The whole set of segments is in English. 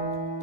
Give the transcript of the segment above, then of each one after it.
Thank you.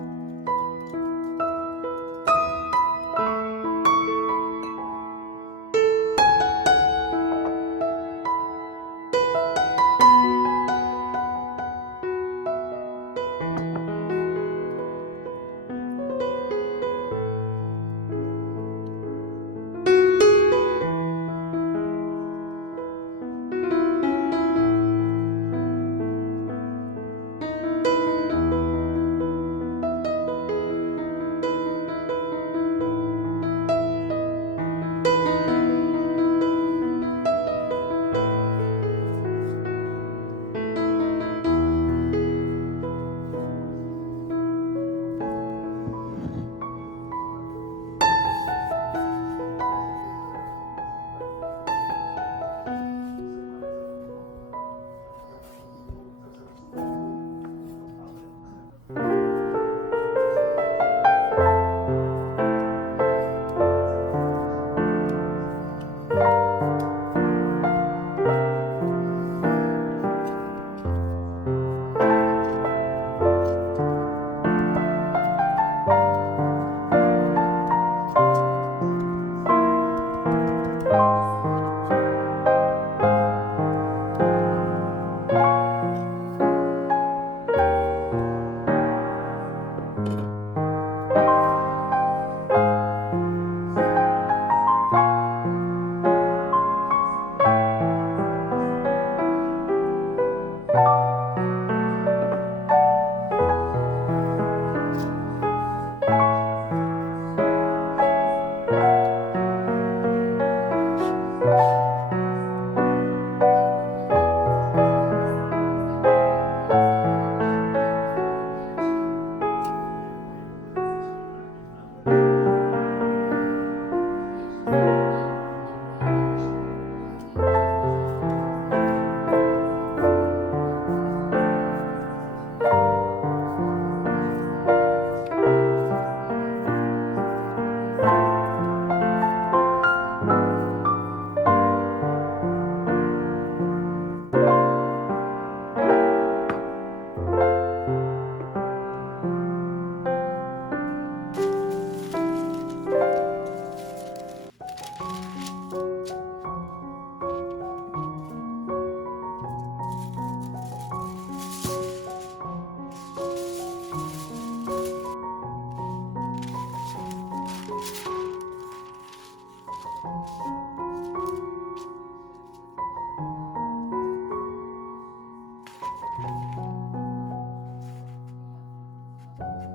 Thank you.